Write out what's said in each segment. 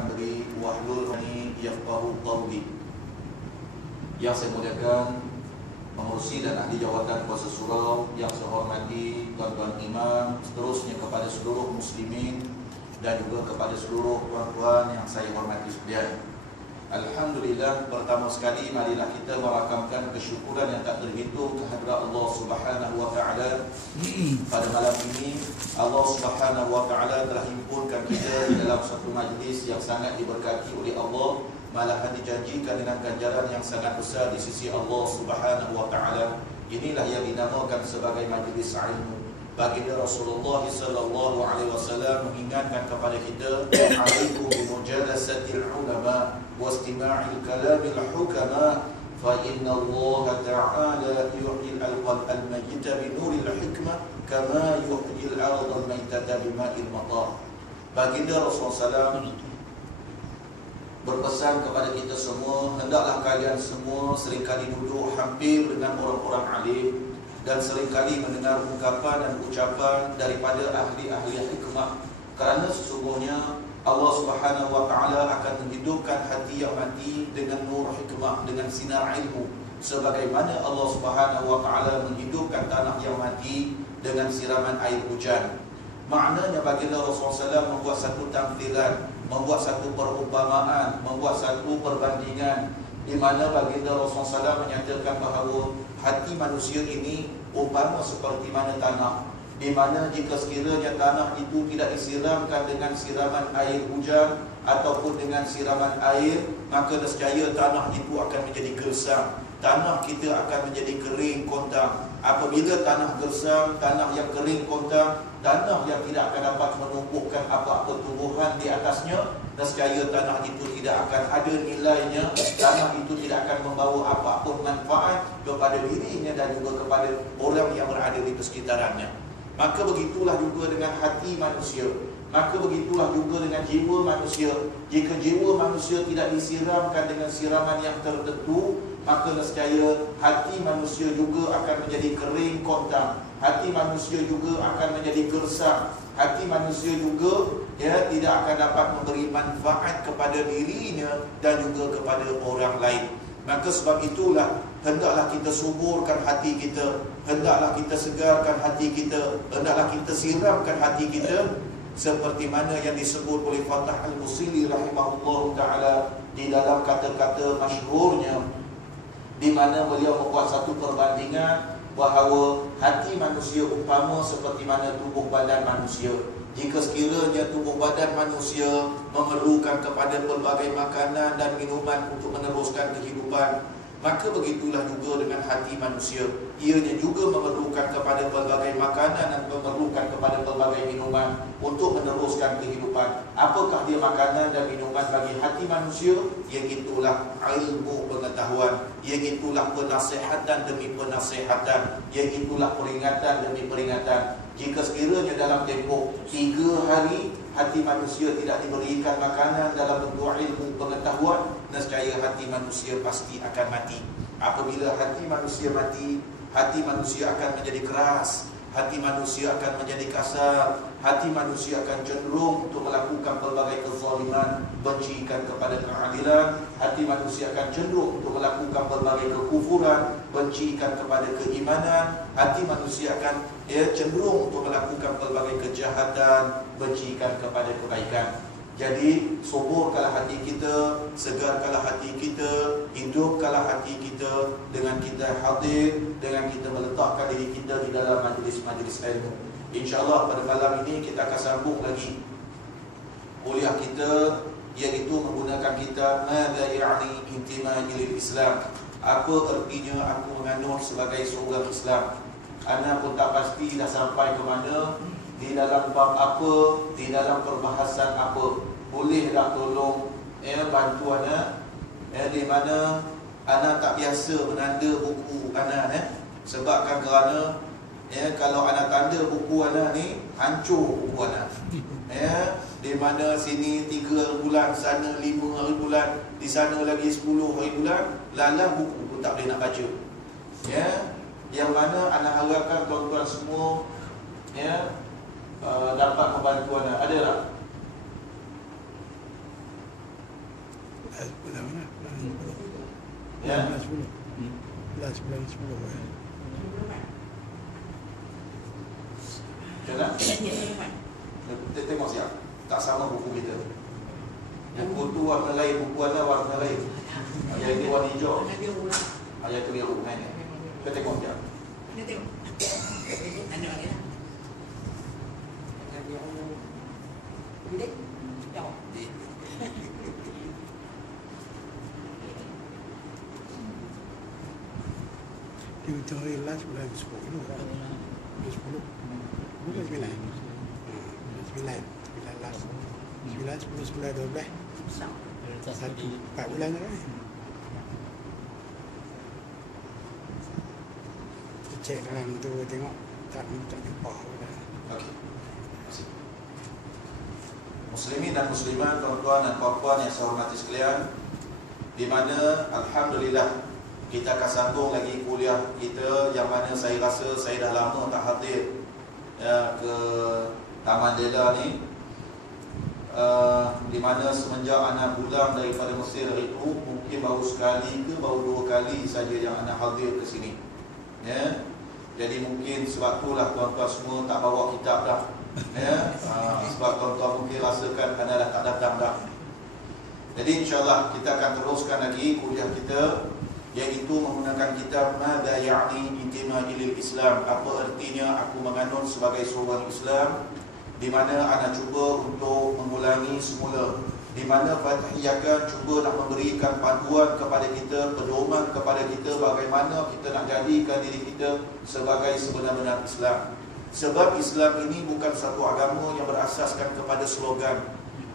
akan beri wahlul yafqahu qawli. Yang saya muliakan pengurusi dan ahli jawatan kuasa surau, yang saya hormati tuan-tuan imam, seterusnya kepada seluruh muslimin dan juga kepada seluruh tuan-tuan yang saya hormati sekalian. Alhamdulillah, pertama sekali marilah kita merakamkan kesyukuran yang tak terhitung kehadrat Allah Subhanahu wa taala. Pada malam ini Allah Subhanahu wa taala telah himpunkan kita di dalam satu majlis yang sangat diberkati oleh Allah, malahan dijanjikan dengan ganjaran yang sangat besar di sisi Allah Subhanahu wa taala. Inilah yang dinamakan sebagai majlis ilmu. Baginda Rasulullah sallallahu alaihi wasallam mengingatkan kepada kita, alaikum bimujalasatil ulama wastima'il kalamil hukama, fa inna Allah ta'ala yuhyil al-qalb al-mayyita bi nuril hikmah kama yuhyil al-ardh al-mayyitata bima'il matar. Baginda Rasulullah SAW berpesan kepada kita semua, hendaklah kalian semua seringkali duduk hampir dengan orang-orang alim dan seringkali mendengar ungkapan dan ucapan daripada ahli-ahli hikmah, kerana sesungguhnya Allah Subhanahu wa taala akan menghidupkan hati yang mati dengan nur hikmah, dengan sinar ilmu, sebagaimana Allah Subhanahu wa taala menghidupkan tanah yang mati dengan siraman air hujan. Maknanya baginda Rasulullah SAW membuat satu tamthilan, membuat satu perumpamaan, membuat satu perbandingan, di mana baginda Rasulullah SAW menyatakan bahawa hati manusia ini umpama seperti mana tanah, di mana jika sekiranya tanah itu tidak disiramkan dengan siraman air hujan ataupun dengan siraman air, maka nescaya tanah itu akan menjadi gersang, tanah kita akan menjadi kering kontang. Apabila tanah gersang, tanah yang kering kontang, tanah yang tidak akan dapat menumbuhkan apa-apa tumbuhan di atasnya, nescaya tanah itu tidak akan ada nilainya, tanah itu tidak akan membawa apa-apa manfaat kepada dirinya dan juga kepada orang yang berada di persekitarannya. Maka begitulah juga dengan hati manusia, maka begitulah juga dengan jiwa manusia. Jika jiwa manusia tidak disiramkan dengan siraman yang tertentu, maka nescaya hati manusia juga akan menjadi kering kontang, hati manusia juga akan menjadi gersang, hati manusia juga tidak akan dapat memberi manfaat kepada dirinya dan juga kepada orang lain. Maka sebab itulah hendaklah kita suburkan hati kita, hendaklah kita segarkan hati kita, hendaklah kita siramkan hati kita, seperti mana yang disebut oleh Fatah Al-Busiri rahimahullah ta'ala di dalam kata-kata masyhurnya, di mana beliau membuat satu perbandingan bahawa hati manusia umpama seperti mana tubuh badan manusia. Jika sekiranya tubuh badan manusia memerlukan kepada pelbagai makanan dan minuman untuk meneruskan kehidupan, maka begitulah juga dengan hati manusia. Ianya juga memerlukan kepada pelbagai makanan dan memerlukan kepada pelbagai minuman untuk meneruskan kehidupan. Apakah dia makanan dan minuman bagi hati manusia? Iaitulah ilmu pengetahuan, iaitulah penasihatan demi penasihatan, iaitulah peringatan demi peringatan. Jika sekiranya dalam tempoh 3 hari hati manusia tidak diberikan makanan dalam bentuk ilmu pengetahuan, nescaya hati manusia pasti akan mati. Apabila hati manusia mati, hati manusia akan menjadi keras, hati manusia akan menjadi kasar, hati manusia akan cenderung untuk melakukan pelbagai kezaliman, bencikan kepada keadilan, hati manusia akan cenderung untuk melakukan pelbagai kekufuran, bencikan kepada keimanan, hati manusia akan cenderung untuk melakukan pelbagai kejahatan, bencikan kepada kebaikan. Jadi suburkanlah hati kita, segarkanlah hati kita, hidupkanlah hati kita dengan kita hadir, dengan kita meletakkan diri kita di dalam majlis-majlis ilmu. InsyaAllah pada malam ini kita akan sambung lagi kuliah kita, iaitu menggunakan kitab Madza Ya'ni Intimai lil Islam. Apa artinya aku menganut sebagai seorang Islam? Ana pun tak pasti dah sampai ke mana, di dalam bab apa, di dalam perbahasan apa. Boleh tak tolong bantu ana di mana ana tak biasa menanda buku ana sebabkan kerana kalau ana tanda buku ana ni hancur buku ana. Di mana sini 3 bulan, sana 5 hari bulan, di sana lagi 10 hari bulan, lalang buku pun tak boleh nak baca. Yang mana ana harapkan tuan-tuan semua dapat membantu ana. Ada tak? Bulan mana? Ya. Bulan 10. Bulan 10. Macam mana? Kita tengok siap. Tak sama buku kita. Buku tu warna lain, buku anda warna lain. Yang ini warna hijau. Yang itu biru. Kita tengok siap. Di hari last bulan 10. Bulan 10. Bulan 9. Bulan 9 last. 9, 10, 11, 12. 4 bulan kan? Cek dalam tu tengok tak jumpa. Okey. Muslimin dan muslimat, tuan-tuan dan puan-puan yang saya hormati sekalian, di mana alhamdulillah kita akan sambung lagi kuliah kita yang mana saya rasa saya dah lama tak hadir ke Taman Dela ni. Di mana semenjak anak pulang daripada Mesir hari itu, mungkin baru sekali ke baru 2 kali saja yang anak hadir ke sini. Ya. Jadi mungkin sebab itulah tuan-tuan semua tak bawa kitab dah. Ya. Sebab tuan-tuan mungkin rasakan anak dah tak datang dah. Jadi insya-Allah kita akan teruskan lagi kuliah kita, iaitu menggunakan kitab Mada Ya'ni Intima'i lil Islam. Apa artinya aku menganut sebagai seorang Islam, di mana anak cuba untuk mengulangi semula, di mana Fathiyakan cuba nak memberikan panduan kepada kita, pedoman kepada kita bagaimana kita nak jadikan diri kita sebagai sebenar-benar Islam. Sebab Islam ini bukan satu agama yang berasaskan kepada slogan.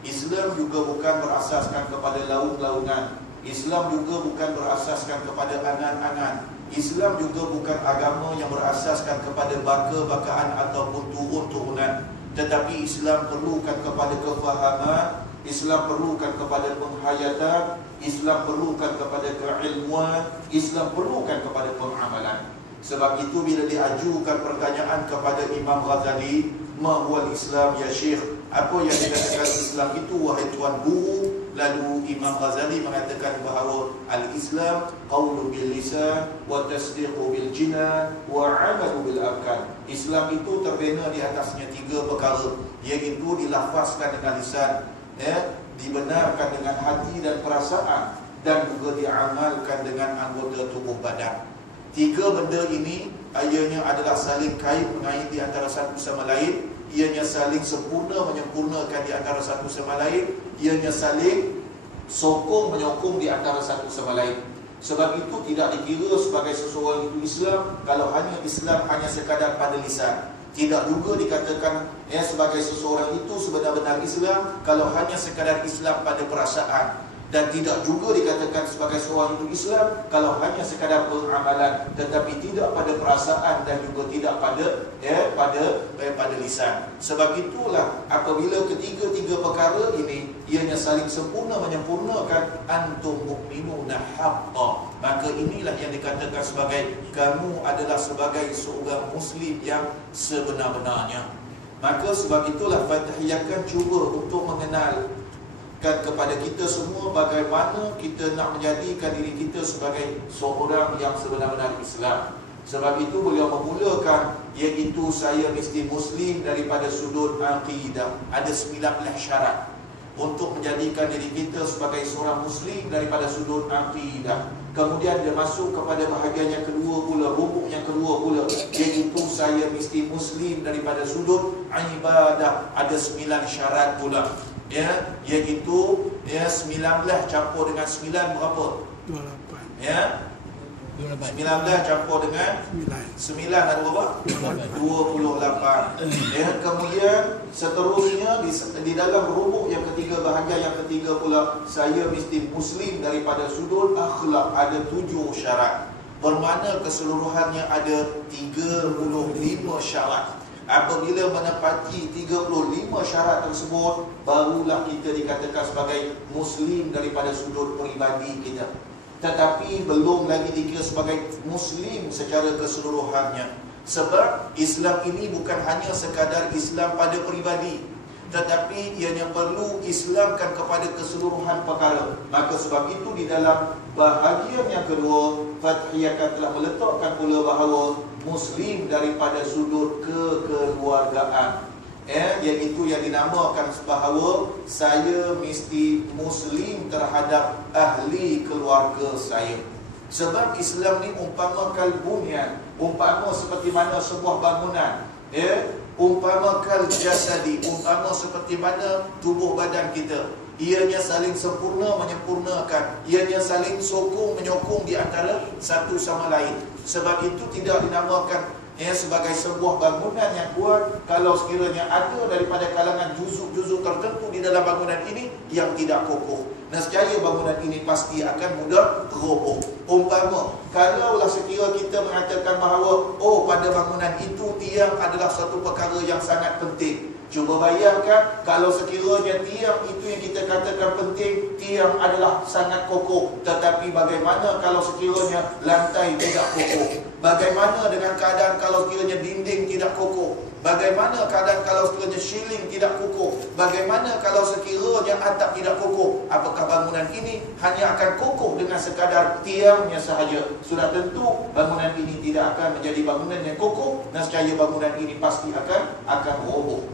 Islam juga bukan berasaskan kepada laung-laungan. Islam juga bukan berasaskan kepada angan-angan. Islam juga bukan agama yang berasaskan kepada baka-bakaan ataupun turun-turunan. Tetapi Islam perlukan kepada kefahaman, Islam perlukan kepada penghayatan, Islam perlukan kepada keilmuan, Islam perlukan kepada pengamalan. Sebab itu bila diajukan pertanyaan kepada Imam Ghazali, ma huwal Islam ya Syekh, apa yang dikatakan Islam itu wahai tuan guru? Lalu Imam Ghazali mengatakan bahawa al-Islam qawlu bil lisan wa tasdiqu bil jinan wa 'amalu bil arkan. Islam itu terbina di atasnya 3 perkara, iaitu dilafazkan dengan lisan, ya, dibenarkan dengan hati dan perasaan, dan juga diamalkan dengan anggota tubuh badan. 3 benda ini ianya adalah saling kait mengait di antara satu sama lain, ianya saling sempurna menyempurnakan di antara satu sama lain, ianya saling sokong menyokong di antara satu sama lain. Sebab itu tidak dikira sebagai seseorang itu Islam kalau hanya Islam hanya sekadar pada lisan. Tidak juga dikatakan sebagai seseorang itu sebenar-benar Islam kalau hanya sekadar Islam pada perasaan. Dan tidak juga dikatakan sebagai seorang itu Islam kalau hanya sekadar pengamalan, tetapi tidak pada perasaan dan juga tidak pada lisan. Sebab itulah apabila ketiga-tiga perkara ini ianya saling sempurna menyempurnakan, antum mukminuna haqqan, maka inilah yang dikatakan sebagai kamu adalah sebagai seorang muslim yang sebenar-benarnya. Maka sebab itulah Fathiyakan cuba untuk mengenal kepada kita semua bagaimana kita nak menjadikan diri kita sebagai seorang yang sebenar-benar Islam. Sebab itu beliau memulakan, iaitu saya mesti muslim daripada sudut aqidah. Ada 19 syarat untuk menjadikan diri kita sebagai seorang muslim daripada sudut aqidah. Kemudian dia masuk kepada bahagian yang kedua pula, rukuk yang kedua pula, iaitu saya mesti muslim daripada sudut ibadah. Ada 9 syarat pula, ya, iaitu 19 campur dengan 9 berapa? 28. Ya, 19 campur dengan 9 ada berapa? 28. Ya, kemudian seterusnya di dalam rubuk yang ketiga, bahagian yang ketiga pula, saya mesti muslim daripada sudut akhlak. Ada 7 syarat. Bermakna keseluruhannya ada 35 syarat. Apabila menepati 35 syarat tersebut, barulah kita dikatakan sebagai muslim daripada sudut peribadi kita. Tetapi belum lagi dikira sebagai muslim secara keseluruhannya. Sebab Islam ini bukan hanya sekadar Islam pada peribadi. tetapi ianya perlu Islamkan kepada keseluruhan perkara. Maka sebab itu di dalam bahagian yang kedua, Fathiyah telah meletakkan pula bahawa Muslim daripada sudut kekeluargaan, iaitu yang dinamakan bahawa saya mesti Muslim terhadap ahli keluarga saya. Sebab Islam ni umpama kalbunyan, umpama seperti mana sebuah bangunan, umpama kal jasadi, umpama seperti mana tubuh badan kita, ianya saling sempurna menyempurnakan, ianya saling sokong menyokong di antara satu sama lain. Sebab itu tidak dinamakan sebagai sebuah bangunan yang kuat kalau sekiranya ada daripada kalangan juzuk-juzuk tertentu di dalam bangunan ini yang tidak kokoh. Nescaya bangunan ini pasti akan mudah roboh. Umpama kalaulah sekira kita mengatakan bahawa pada bangunan itu tiang adalah satu perkara yang sangat penting. Cuba bayangkan kalau sekiranya tiang itu yang kita katakan penting, tiang adalah sangat kokoh, tetapi bagaimana kalau sekiranya lantai tidak kokoh? Bagaimana dengan keadaan kalau sekiranya dinding tidak kokoh? Bagaimana keadaan kalau sekiranya ceiling tidak kokoh? Bagaimana kalau sekiranya atap tidak kokoh? Apakah bangunan ini hanya akan kokoh dengan sekadar tiangnya sahaja? Sudah tentu bangunan ini tidak akan menjadi bangunan yang kokoh, nescaya bangunan ini pasti akan roboh.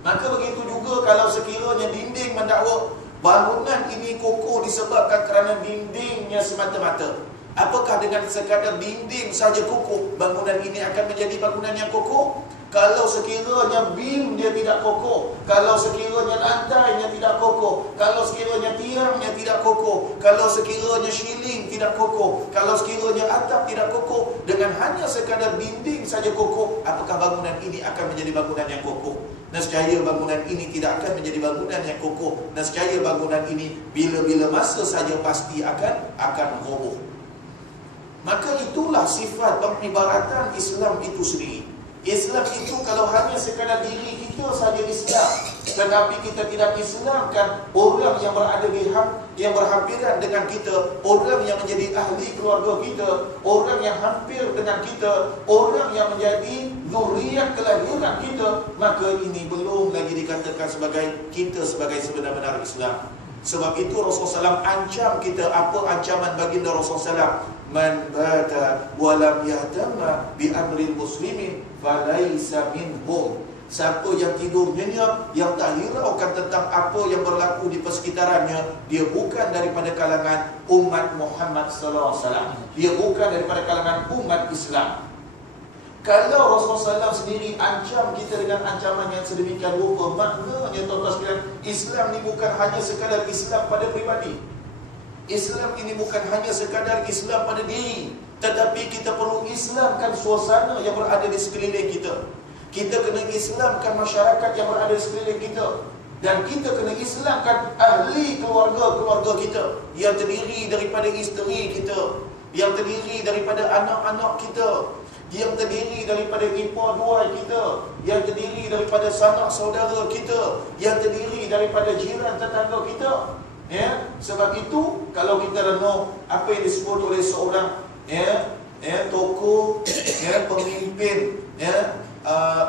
Maka begitu juga kalau sekiranya dinding mendakwa bangunan ini kokoh disebabkan kerana dindingnya semata-mata. Apakah dengan sekadar dinding saja kokoh, bangunan ini akan menjadi bangunan yang kokoh? Kalau sekiranya beam dia tidak kokoh, kalau sekiranya lantainya tidak kokoh, kalau sekiranya tiangnya tidak kokoh, kalau sekiranya ceiling tidak kokoh, kalau sekiranya atap tidak kokoh, dengan hanya sekadar dinding saja kokoh, apakah bangunan ini akan menjadi bangunan yang kokoh? Nescaya bangunan ini tidak akan menjadi bangunan yang kokoh. Nescaya bangunan ini bila-bila masa saja pasti akan roboh. Maka itulah sifat pengibaratan Islam itu sendiri. Islam itu kalau hanya sekadar diri kita saja Islam, tetapi kita tidak Islamkan orang yang berada yang berhampiran dengan kita, orang yang menjadi ahli keluarga kita, orang yang hampir dengan kita, orang yang menjadi zuriat kelahiran kita, maka ini belum lagi dikatakan sebagai kita sebagai sebenar-benar Islam. Sebab itu Rasulullah SAW ancam kita. Apa ancaman baginda Rasulullah SAW? Man bata walam yahtamma bi amril muslimin falaisa minhum. Siapa yang tidur nyenyak, yang tak hiraukan tentang apa yang berlaku di persekitarannya, dia bukan daripada kalangan umat Muhammad sallallahu alaihi wasallam. Dia bukan daripada kalangan umat Islam. Kalau Rasulullah SAW sendiri ancam kita dengan ancaman yang sedemikian rupa, maknanya tuan-tuan sekalian, Islam ni bukan hanya sekadar Islam pada pribadi. Islam ini bukan hanya sekadar Islam pada diri, tetapi kita perlu Islamkan suasana yang berada di sekeliling kita. Kita kena Islamkan masyarakat yang berada di sekeliling kita. Dan kita kena Islamkan ahli keluarga-keluarga kita, yang terdiri daripada isteri kita, yang terdiri daripada anak-anak kita, yang terdiri daripada ipar dua kita, yang terdiri daripada sanak saudara kita, yang terdiri daripada jiran tetangga kita. Sebab itu kalau kita renung apa yang disebut oleh seorang tokoh, pemimpin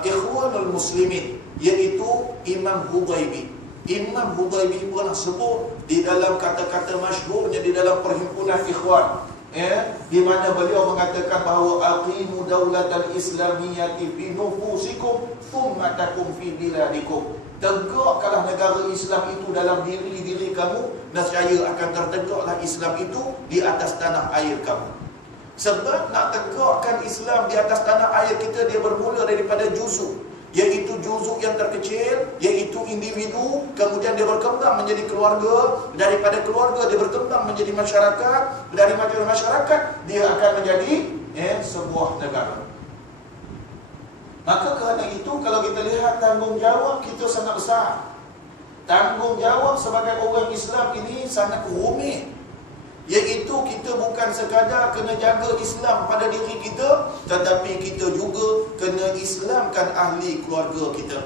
Ikhwanul Muslimin, iaitu Imam Hudaybi. Imam Hudaybi pernah sebut di dalam kata-kata masyhurnya di dalam perhimpunan Ikhwan, di mana beliau mengatakan bahawa aqimu daulatal islamiyyati fi nufusikum thumma takum fi biladikum. Tegakkanlah negara Islam itu dalam diri-diri kamu, nescaya akan tertegaklah Islam itu di atas tanah air kamu. Sebab nak tegakkan Islam di atas tanah air kita, dia bermula daripada juzuk, iaitu juzuk yang terkecil, iaitu individu, kemudian dia berkembang menjadi keluarga, daripada keluarga dia berkembang menjadi masyarakat, dari masyarakat dia akan menjadi sebuah negara. Maka kerana itu kalau kita lihat tanggungjawab kita sangat besar. Tanggungjawab sebagai orang Islam ini sangat rumit, iaitu kita bukan sekadar kena jaga Islam pada diri kita, tetapi kita juga kena Islamkan ahli keluarga kita.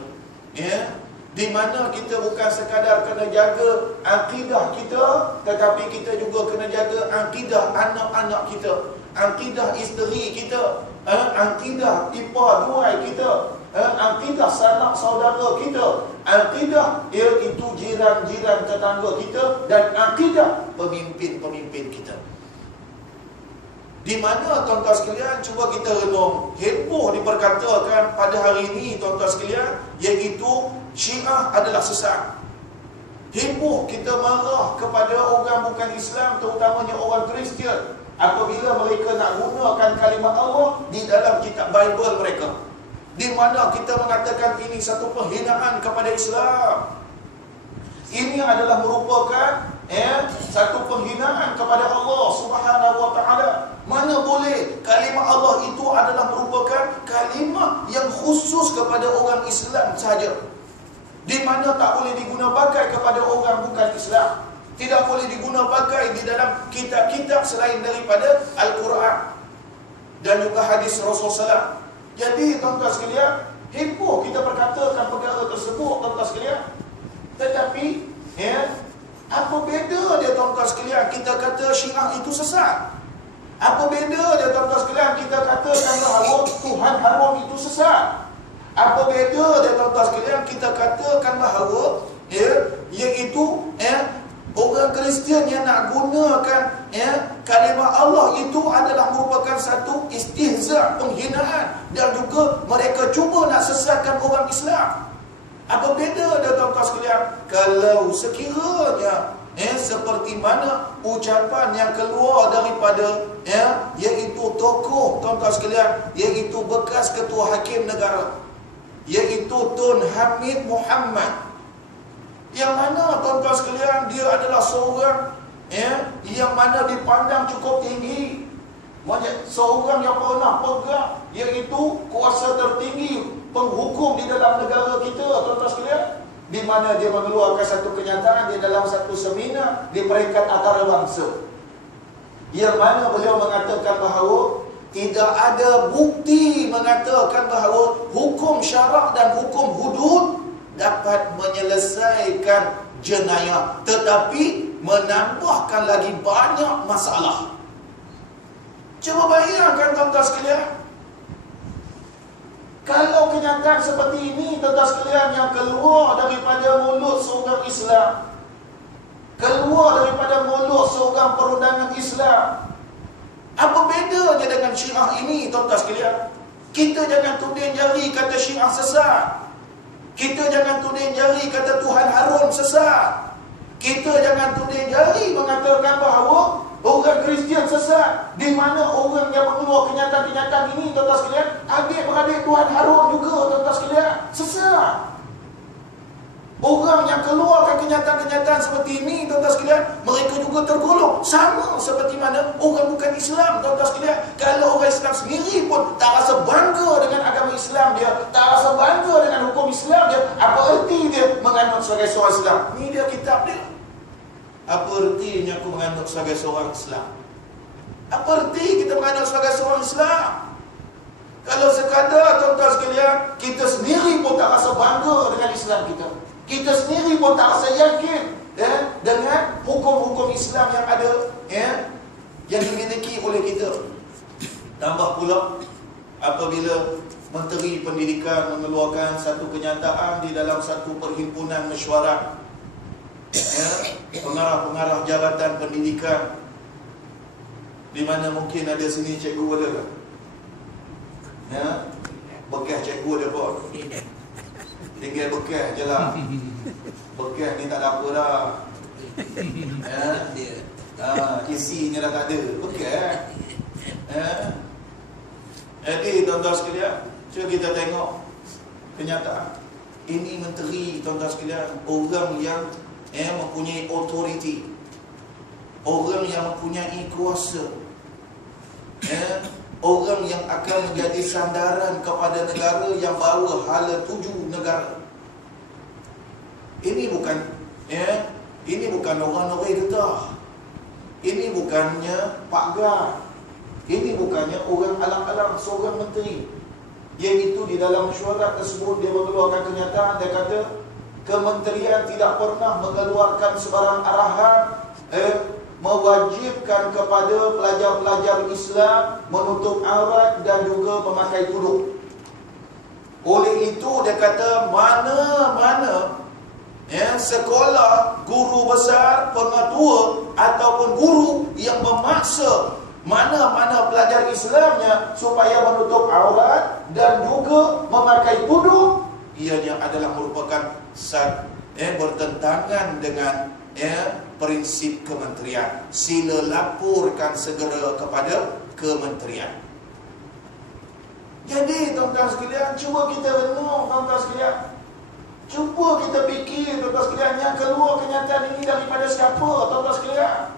Di mana kita bukan sekadar kena jaga akidah kita, tetapi kita juga kena jaga akidah anak-anak kita, akidah isteri kita, akidah ipar dua kita, akidah sanak saudara kita, akidah iaitu jiran-jiran tetangga kita, dan akidah pemimpin-pemimpin kita. Di mana tuan-tuan sekalian, cuba kita renung. Heboh diperkatakan pada hari ini tuan-tuan sekalian, iaitu Syiah adalah sesat. Heboh kita marah kepada orang bukan Islam, terutamanya orang Kristian, apabila mereka nak gunakan kalimat Allah di dalam kitab Bible mereka, di mana kita mengatakan ini satu penghinaan kepada Islam. Ini adalah merupakan satu penghinaan kepada Allah Subhanahu wa taala. Mana boleh kalimat Allah itu adalah merupakan kalimat yang khusus kepada orang Islam sahaja, di mana tak boleh diguna pakai kepada orang bukan Islam, tidak boleh diguna pakai di dalam kitab-kitab selain daripada Al-Quran dan juga hadis Rasulullah SAW. Jadi tuan-tuan sekalian, heboh kita perkatakan perkara tersebut tuan-tuan sekalian. Tetapi apa beza dia tuan-tuan sekalian kita kata Syiah itu sesat? Apa beza dia tuan-tuan sekalian kita katakan bahawa Tuhan haram itu sesat? Apa beza dia tuan-tuan sekalian kita katakan bahawa iaitu orang Kristian yang nak gunakan kalimat Allah itu adalah merupakan satu istihza, penghinaan, dan juga mereka cuba nak sesatkan orang Islam. Apa beza dia tuan-tuan sekalian? Kalau sekiranya seperti mana ucapan yang keluar daripada iaitu tokoh tuan-tuan sekalian, iaitu bekas ketua hakim negara, iaitu Tun Hamid Muhammad, yang mana tuan-tuan sekalian dia adalah seorang yang mana dipandang cukup tinggi, seorang yang pernah pegang iaitu kuasa tertinggi penghukum di dalam negara kita tuan-tuan sekalian, di mana dia mengeluarkan satu kenyataan di dalam satu seminar di peringkat antarabangsa, yang mana beliau mengatakan bahawa tidak ada bukti mengatakan bahawa hukum syarak dan hukum hudud dapat menyelesaikan jenayah, tetapi menambahkan lagi banyak masalah. Cuba bayangkan tuan-tuan sekalian, kalau kenyataan seperti ini tuan-tuan sekalian yang keluar daripada mulut seorang Islam, keluar daripada mulut seorang perundangan Islam, apa bedanya dengan Syiah ini tuan-tuan sekalian? Kita jangan tuding jari kata Syiah sesat. Kita jangan tuding jari kata Tuhan haram sesat. Kita jangan tuding jari mengatakan bahawa orang Kristian sesat, di mana orang yang mengeluar kenyataan-kenyataan ini tuan-tuan sekalian, adik-beradik Tuhan haram juga tuan-tuan sekalian, sesat. Orang yang keluarkan kenyataan-kenyataan seperti ini tuan-tuan sekalian, mereka juga tergolong sama seperti mana orang bukan Islam tuan-tuan sekalian. Kalau orang Islam sendiri pun tak rasa bangga dengan agama Islam dia, tak rasa bangga dengan hukum Islam dia, apa erti dia menganut sebagai seorang Islam? Ni dia kitab dia. Apa ertinya aku menganut sebagai seorang Islam? Apa erti kita menganut sebagai seorang Islam? Kalau sekadar tuan-tuan sekalian, kita sendiri pun tak rasa bangga dengan Islam kita, kita sendiri pun tak rasa yakin dengan hukum-hukum Islam yang ada yang dimiliki oleh kita. Tambah pula apabila Menteri Pendidikan mengeluarkan satu kenyataan di dalam satu perhimpunan mesyuarat, pengarah-pengarah jabatan pendidikan, di mana mungkin ada sini cikgu ada tak? Bekas cikgu ada pun, tinggal bekas je lah. Bekas ni tak ada apa dah. Isinya dah tak ada. Bekas. Jadi tuan-tuan sekalian, cuba kita tengok kenyataan. Ini menteri tuan-tuan sekalian, orang yang mempunyai authority, orang yang mempunyai kuasa, orang yang akan menjadi sandaran kepada negara yang bawa hala tuju negara. Ini bukan orang Norway getah. Ini bukannya Pak Gar. Ini bukannya orang alang-alang seorang menteri. Iaitu di dalam mesyuarat tersebut dia mengeluarkan kenyataan, dia kata kementerian tidak pernah mengeluarkan sebarang arahan mewajibkan kepada pelajar-pelajar Islam menutup aurat dan juga memakai tudung. Oleh itu dia kata mana-mana sekolah, guru besar, pengetua ataupun guru yang memaksa mana-mana pelajar Islamnya supaya menutup aurat dan juga memakai tudung, ianya adalah merupakan bertentangan dengan prinsip kementerian. Sila laporkan segera kepada kementerian. Jadi tuan-tuan sekalian, cuba kita renung tuan-tuan sekalian. Cuba kita fikir tuan-tuan sekalian, yang keluar kenyataan ini daripada siapa tuan-tuan sekalian?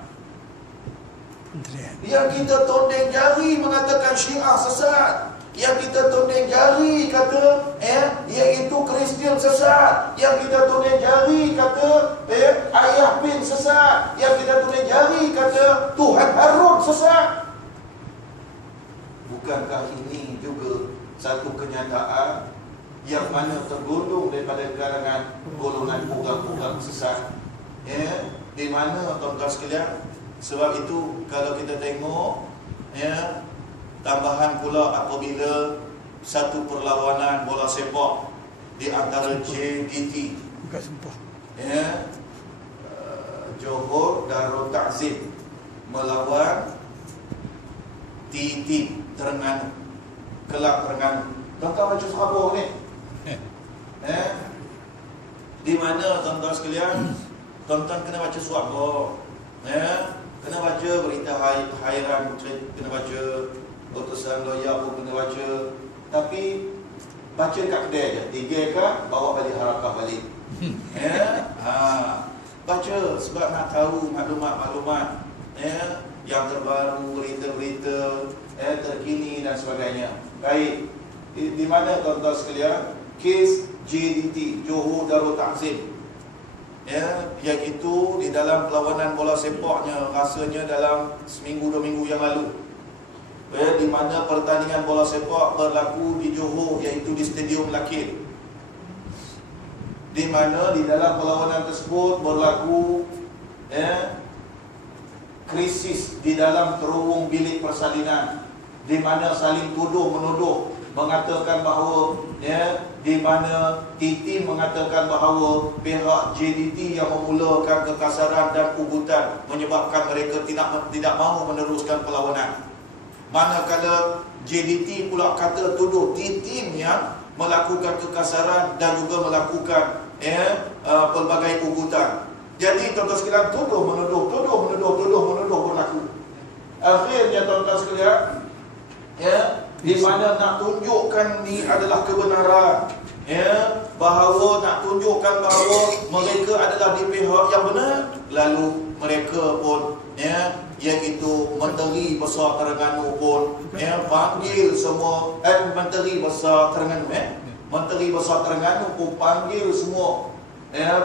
Yang kita tondeng jari mengatakan Syiah sesat, yang kita tondeng jari kata iaitu Kristian sesat, yang kita tondeng jari kata Ayah bin sesat, yang kita tondeng jari kata Tuhan Harun sesat. Bukankah ini juga satu kenyataan yang mana tergolong daripada kalangan golongan pugang-pugang sesat? Di mana tuan-tuan sekalian? Sebab itu kalau kita tengok tambahan pula apabila satu perlawanan bola sepak di antara JDT Johor Darul Ta'zim melawan T-Team Terengganu, kelab Terengganu. Tuan-tuan baca apa ni? Di mana tuan-tuan sekalian? Tuan-tuan kena baca suara. Kena baca berita hairan, kena baca utusan lawyer pun kena baca. Tapi baca kat kedai je, 3 kan bawa balik harakah balik. Baca sebab nak tahu maklumat-maklumat yang terbaru, berita-berita terkini dan sebagainya. Baik, di mana tuan-tuan sekalian? Kes JDT Johor Darul Ta'zim, iaitu di dalam perlawanan bola sepaknya, rasanya dalam seminggu 2 minggu yang lalu, di mana pertandingan bola sepak berlaku di Johor, iaitu di Stadium Lakir, di mana di dalam perlawanan tersebut berlaku krisis di dalam terowong bilik persalinan, di mana saling tuduh-menuduh, mengatakan bahawa di mana Titi mengatakan bahawa pihak JDT yang memulakan kekasaran dan ugutan menyebabkan mereka tidak mahu meneruskan perlawanan. Manakala JDT pula kata tuduh Titi yang melakukan kekasaran dan juga melakukan pelbagai ugutan. Jadi tuan-tuan sekalian, tuduh-menuduh berlaku. Akhirnya tuan-tuan sekalian, di mana nak tunjukkan ni adalah kebenaran, bahawa nak tunjukkan bahawa mereka adalah di pihak yang benar, lalu mereka pun iaitu Menteri Besar Terengganu pun panggil semua Menteri Besar Terengganu Menteri Besar Terengganu pun panggil semua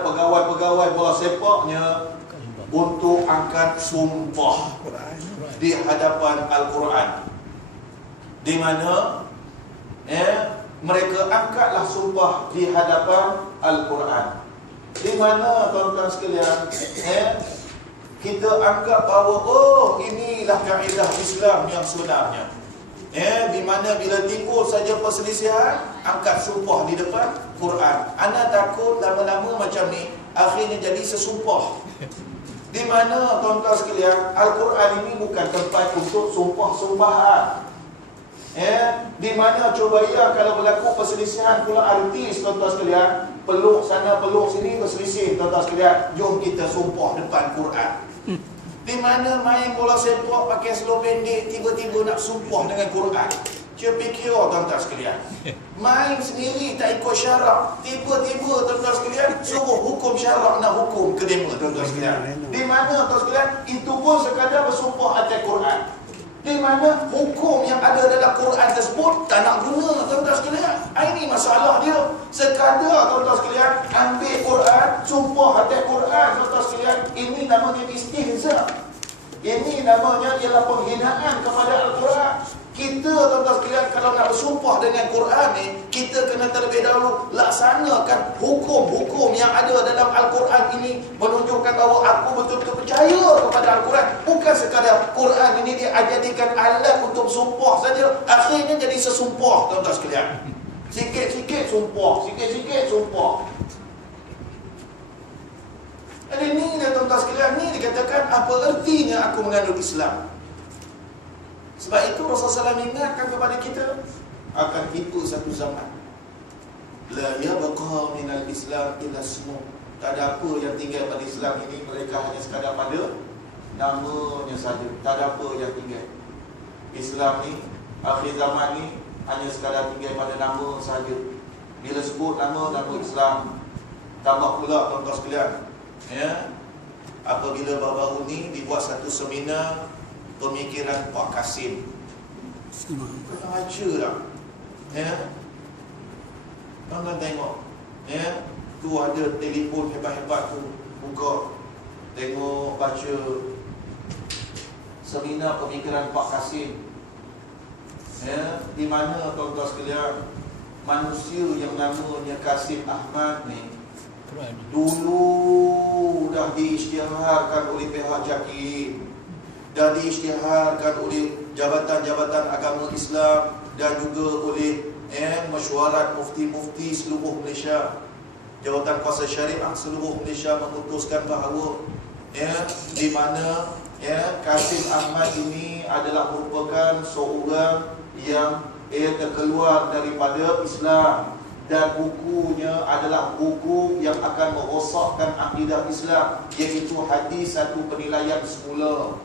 pegawai-pegawai bola sepaknya untuk angkat sumpah di hadapan Al-Quran, di mana mereka angkatlah sumpah di hadapan Al-Quran, di mana tuan-tuan sekalian kita anggap bahawa inilah kaedah Islam yang sebenarnya, di mana bila timbul saja perselisihan, angkat sumpah di depan Quran. Ana takut lama-lama macam ni akhirnya jadi sesumpah, di mana tuan-tuan sekalian Al-Quran ini bukan tempat untuk sumpah-sumpahan. Di mana coba ya kalau berlaku perselisihan pula artis tuan-tuan sekalian, peluk sana peluk sini berselisih tuan-tuan sekalian, jom kita sumpah depan Quran. Di mana main bola sepak pakai slow pendek, tiba-tiba nak sumpah dengan Quran. Cuba fikir tuan-tuan sekalian, main sendiri tak ikut syarak, tiba-tiba tuan-tuan sekalian suruh hukum syarak, nak hukum kedema tuan-tuan sekalian. Di mana tuan sekalian itu pun sekadar bersumpah atas Quran, di mana hukum yang ada dalam Quran tersebut tak nak guna tuan-tuan sekalian. Ini masalah dia. Sekadar tuan-tuan sekalian ambil Quran, sumpah atas Quran tuan-tuan sekalian, ini namanya istihza. Ini namanya ialah penghinaan kepada Al-Quran. Kita tuan-tuan sekalian kalau nak bersumpah dengan Quran ni, kita kena terlebih dahulu laksanakan hukum-hukum yang ada dalam Al-Quran ini, menunjukkan bahawa aku betul-betul percaya kepada Al-Quran. Bukan sekadar Quran ini dia jadikan alat untuk sumpah saja, akhirnya jadi sesumpah tuan-tuan sekalian. Sikit-sikit sumpah, sikit-sikit sumpah. Jadi ni dia tuan-tuan sekalian, ni dikatakan apa ertinya aku menganut Islam. Sebab itu Rasulullah SAW ingatkan kepada kita, akan tiba satu zaman la yabqa minal Islam illa ismu. Tak ada apa yang tinggal pada Islam ini, mereka hanya sekadar pada namanya saja. Tak ada apa yang tinggal. Islam ni, akhir zaman ni hanya sekadar tinggal pada nama saja. Bila sebut nama Islam, tambah pula tuan-tuan sekalian, ya, apabila baru-baru ni dibuat satu seminar pemikiran Pak Kasim. Kata baca lah, ya, tuan-tuan tengok, ya, tu ada telefon hebat-hebat tu, buka, tengok, baca seminar pemikiran Pak Kasim, ya, di mana tuan-tuan sekalian, manusia yang namanya Kasim Ahmad ni dulu dah diisytiharkan oleh pihak JAKIM, dah diisytiharkan oleh jabatan-jabatan agama Islam dan juga oleh mesyuarat mufti-mufti seluruh Malaysia. Jawatan Kuasa Syariah seluruh Malaysia memutuskan bahawa di mana Kasim Ahmad ini adalah merupakan seorang yang terkeluar daripada Islam, dan bukunya adalah buku yang akan merosakkan akidah Islam, iaitu hadis satu penilaian semula.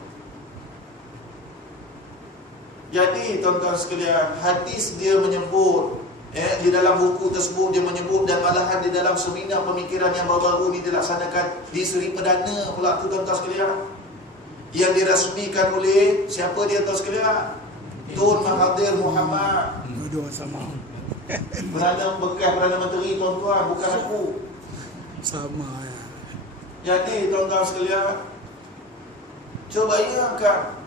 Jadi tuan-tuan sekalian, hadis dia menyebut, di dalam buku tersebut dia menyebut, dan malahan di dalam seminar pemikiran yang baru-baru ni dilaksanakan di Seri Perdana pula tu tuan-tuan sekalian, yang dirasmikan oleh siapa dia tuan sekalian? Tun Mahathir Mohamad. Dua sama. Bekas Perdana Menteri tuan-tuan, bukan aku. Sama ya. Jadi tuan-tuan sekalian, cuba bayangkan,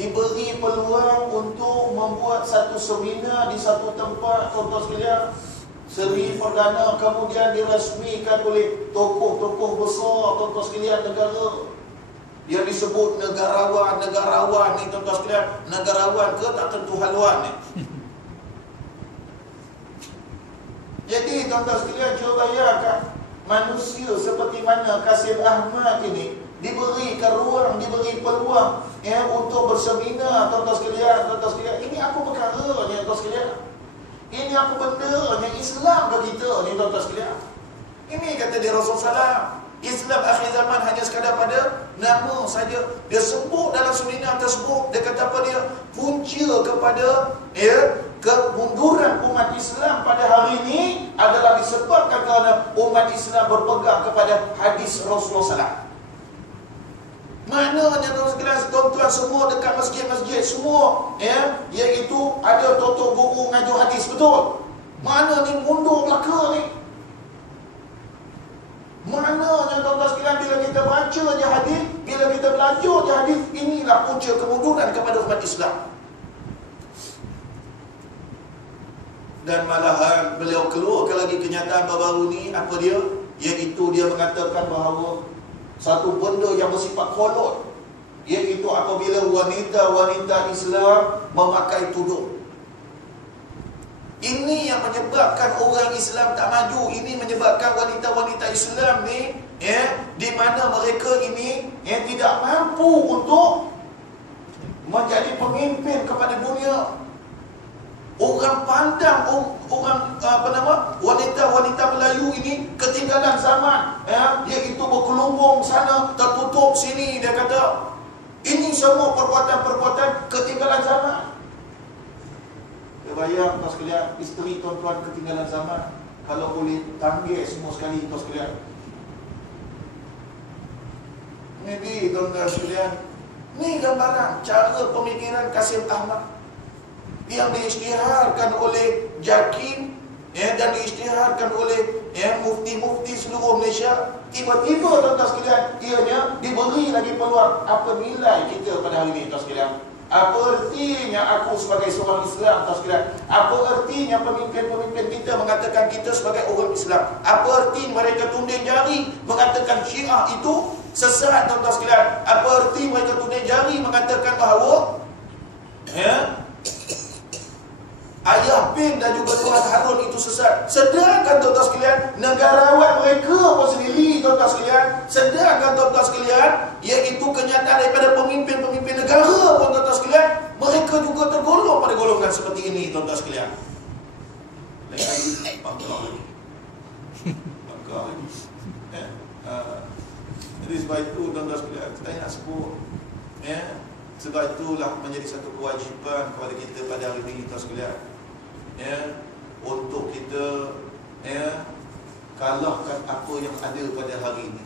diberi peluang untuk membuat satu seminar di satu tempat tuan-tuan sekalian, Seri Perdana, kemudian dirasmikan oleh tokoh-tokoh besar tuan-tuan sekalian negara. Dia disebut negarawan ni tuan-tuan sekalian. Negarawan ke tak tentu haluan ni. Jadi tuan-tuan sekalian, cuba bayangkan, manusia seperti mana Kasim Ahmad ini diberikan ruang, diberi peluang untuk berseminar tuan-tuan sekalian. Tuan-tuan sekalian, ini apa perkaranya tuan-tuan sekalian? Ini apa bendanya Islam ke kita ni tuan-tuan sekalian? Ini kata dia Rasulullah, Islam akhir zaman hanya sekadar pada nama saja. Dia sebut dalam seminar tersebut, dia kata apa dia? Punca kepada kemunduran umat Islam pada hari ini adalah disebabkan kerana umat Islam berpegang kepada hadis Rasulullah SAW. Maknanya tuan-tuan semua dekat masjid-masjid semua, iaitu ada tok-tok guru ngajar hadis, betul? Mana ni mundur belaka ni? Maknanya tuan-tuan sekalian, bila kita baca je hadis, bila kita belajar je hadis, inilah punca kemunduran kepada umat Islam. Dan malahan beliau keluarkan lagi kenyataan baru-baru ni, apa dia? Iaitu dia mengatakan bahawa satu benda yang bersifat kolot, iaitu apabila wanita-wanita Islam memakai tudung. Ini yang menyebabkan orang Islam tak maju. Ini menyebabkan wanita-wanita Islam ni, di mana mereka ini tidak mampu untuk menjadi pemimpin kepada dunia. Orang pandang wanita-wanita Melayu ini ketinggalan zaman, iaitu berkelumbung sana, tertutup sini. Dia kata ini semua perbuatan-perbuatan ketinggalan zaman. Bayang tuan sekalian, isteri tuan-tuan ketinggalan zaman, kalau boleh tanggih semua sekali tuan sekalian. Jadi tuan-tuan sekalian, ni gambaran cara pemikiran Kasim Ahmad yang diisytiharkan oleh JAKIM, dan diisytiharkan oleh mufti-mufti seluruh Malaysia. Tiba-tiba tuan-tuan sekalian, ianya diberi lagi peluang. Apa nilai kita pada hari ini tuan sekalian? Apa ertinya aku sebagai seorang Islam tuan sekalian? Apa ertinya pemimpin-pemimpin kita mengatakan kita sebagai orang Islam? Apa erti mereka tunding jari mengatakan Syiah itu sesat tuan-tuan sekalian? Apa erti mereka tunding jari mengatakan bahawa Ayah Bin dan juga Tuan Harun itu sesat. Sedangkan tuan-tuan sekalian, negarawan mereka pun sendiri, tuan-tuan sekalian. Sedangkan tuan-tuan sekalian, iaitu kenyataan daripada pemimpin-pemimpin negara pun, tuan-tuan sekalian, mereka juga tergolong pada golongan seperti ini, tuan-tuan sekalian. Lain kali, bangkau lagi. Bangkau lagi. Jadi sebab itu, tuan-tuan sekalian, saya nak sebut, sebab itulah menjadi satu kewajipan kepada kita pada hari ini, tuan sekalian, untuk kita kalahkan apa yang ada pada hari ini,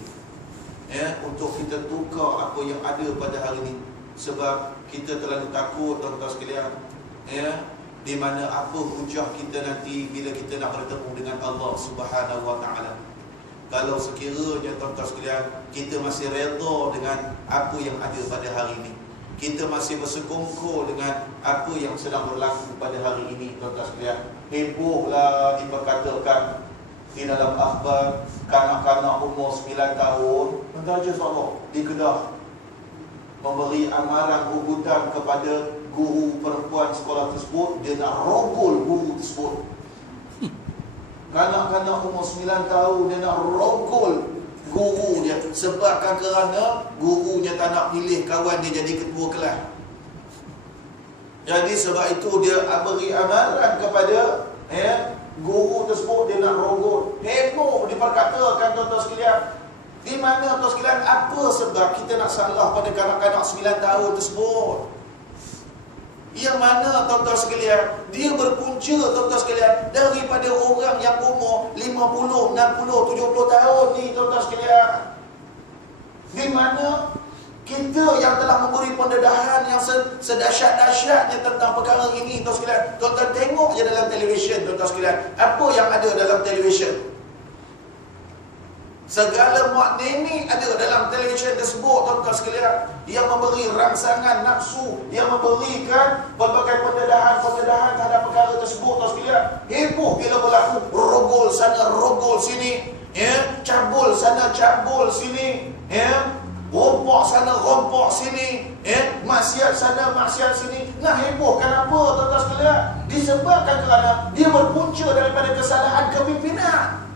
untuk kita tukar apa yang ada pada hari ini. Sebab kita terlalu takut, tuan-tuan sekalian, di mana apa hujah kita nanti bila kita nak bertemu dengan Allah Subhanahu wa taala. Kalau sekiranya, tuan-tuan sekalian, kita masih redha dengan apa yang ada pada hari ini, kita masih bersekongkol dengan apa yang sedang berlaku pada hari ini, tuan-tuan sekalian. Hebohlah diperkatakan di dalam akhbar, kanak-kanak umur 9 tahun, menteraja Allah di Kedah, memberi amaran ugutan kepada guru perempuan sekolah tersebut. Dia nak rogol guru tersebut. Kanak-kanak umur 9 tahun, dia nak rogol guru dia, sebabkan kerana gurunya tak nak pilih kawan dia jadi ketua kelas. Jadi sebab itu dia beri amaran kepada guru tersebut, dia nak rogol. Heboh diperkatakan, tuan-tuan sekalian. Di mana, tuan sekalian, apa sebab kita nak salah pada kanak-kanak 9 tahun tersebut? Yang mana, tuan-tuan sekalian, dia berpunca, tuan-tuan sekalian, daripada orang yang umur 50, 60, 70 tahun ni, tuan-tuan sekalian. Di mana kita yang telah memberi pendedahan yang sedahsyat-dahsyatnya tentang perkara ini, tuan sekalian. Tuan-tuan tengok je dalam televisyen, tuan-tuan sekalian, apa yang ada dalam televisyen. Segala muat neni ada dalam televisyen tersebut, tuan-tuan sekalian, yang memberi rangsangan nafsu, yang memberikan pelbagai pendedahan terhadap perkara tersebut, tuan sekalian. Heboh bila berlaku, rogol sana, rogol sini, cabul sana, cabul sini, rompok sana, rompok sini, maksiat sana, maksiat sini. Nah, heboh kenapa, tuan-tuan sekalian? Disebabkan kerana dia berpunca daripada kesalahan kepimpinan.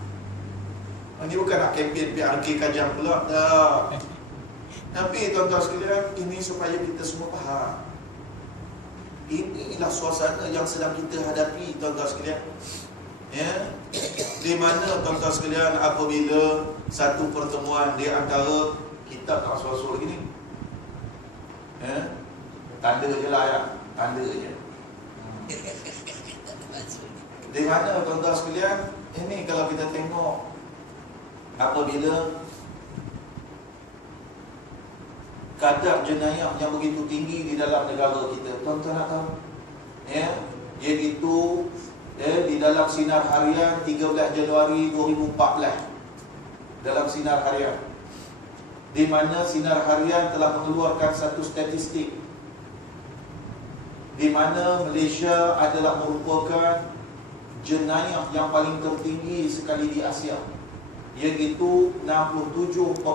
Ini bukan nak kempen PRK Kajang pula, tak. Tapi, tuan-tuan sekalian, ini supaya kita semua faham. Inilah suasana yang sedang kita hadapi, tuan-tuan sekalian. Di mana, tuan-tuan sekalian, apabila satu pertemuan di antara kita tak suasana lagi ni, tanda je lah ya, tanda je. Di mana, tuan-tuan sekalian, ini kalau kita tengok, apabila kadar jenayah yang begitu tinggi di dalam negara kita, tuan-tuan nak tahu, iaitu di dalam sinar harian 13 Januari 2014, dalam sinar harian, di mana sinar harian telah mengeluarkan satu statistik di mana Malaysia adalah merupakan jenayah yang paling tertinggi sekali di Asia, iaitu 67.75%